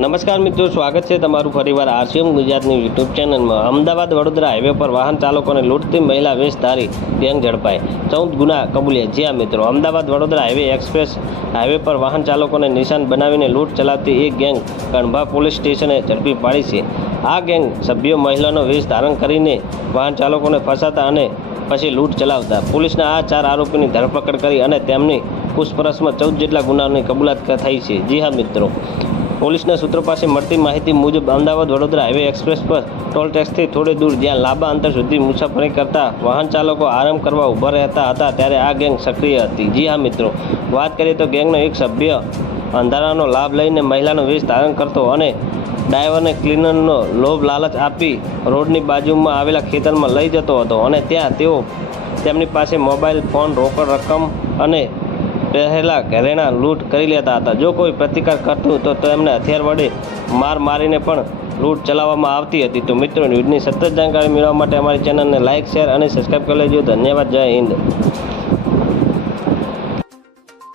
નમસ્કાર મિત્રો, સ્વાગત છે તમારું ફરીવાર આરસીએમ ગુજરાતની યુટ્યુબ ચેનલમાં. અમદાવાદ વડોદરા હાઈવે પર વાહન ચાલકોને લૂંટતી મહિલા વેશધારી ગેંગ ઝડપાઈ ચૌદ ગુના કબૂલ્યા જ્યાં મિત્રો. Ahmedabad Vadodara highway express highway પર વાહન ચાલકોને નિશાન બનાવીને લૂંટ ચલાવતી એક ગેંગ કણભા પોલીસ સ્ટેશને ઝડપી પાડી છે. આ ગેંગ સભ્યો મહિલાનો વેશ ધારણ કરીને વાહન ચાલકોને ફસાતા અને પછી લૂંટ ચલાવતા. પોલીસના આ ચાર આરોપીની ધરપકડ કરી અને તેમની પૂછપરછમાં ચૌદ જેટલા ગુનાઓની કબૂલાત થઈ છે. જી હા મિત્રો. પોલીસના સૂત્રો પાસે મળતી માહિતી મુજબ અમદાવાદ વડોદરા હાઈવે એક્સપ્રેસ પર ટોલ ટેક્સથી થોડે દૂર, જ્યાં લાંબા અંતર સુધી મુસાફરી કરતા વાહન ચાલકો આરામ કરવા ઊભા રહેતા હતા ત્યારે આ ગેંગ સક્રિય હતી. જી હા, મિત્રો. વાત કરીએ તો ગેંગનો એક સભ્ય અંધારાનો લાભ લઈને મહિલાનો વેશ ધારણ કરતો અને ડ્રાઈવરને ક્લીનરનો લોભ લાલચ આપી રોડની બાજુમાં આવેલા ખેતરમાં લઈ જતો હતો અને ત્યાં તેઓ તેમની પાસે મોબાઈલ, ફોન, રોકડ રકમ અને પહેલા ઘરેણા લૂંટ કરી લેતા હતા. જો કોઈ પ્રતિકાર કરતું તો તેમને હથિયાર વડે માર મારીને પણ લૂંટ ચલાવવામાં આવતી હતી. તો મિત્રો, ન્યૂઝની સતત જાણકારી મેળવવા માટે અમારી ચેનલને લાઇક શેર અને સબસ્ક્રાઈબ કરી લેજો. ધન્યવાદ. જય હિન્દ.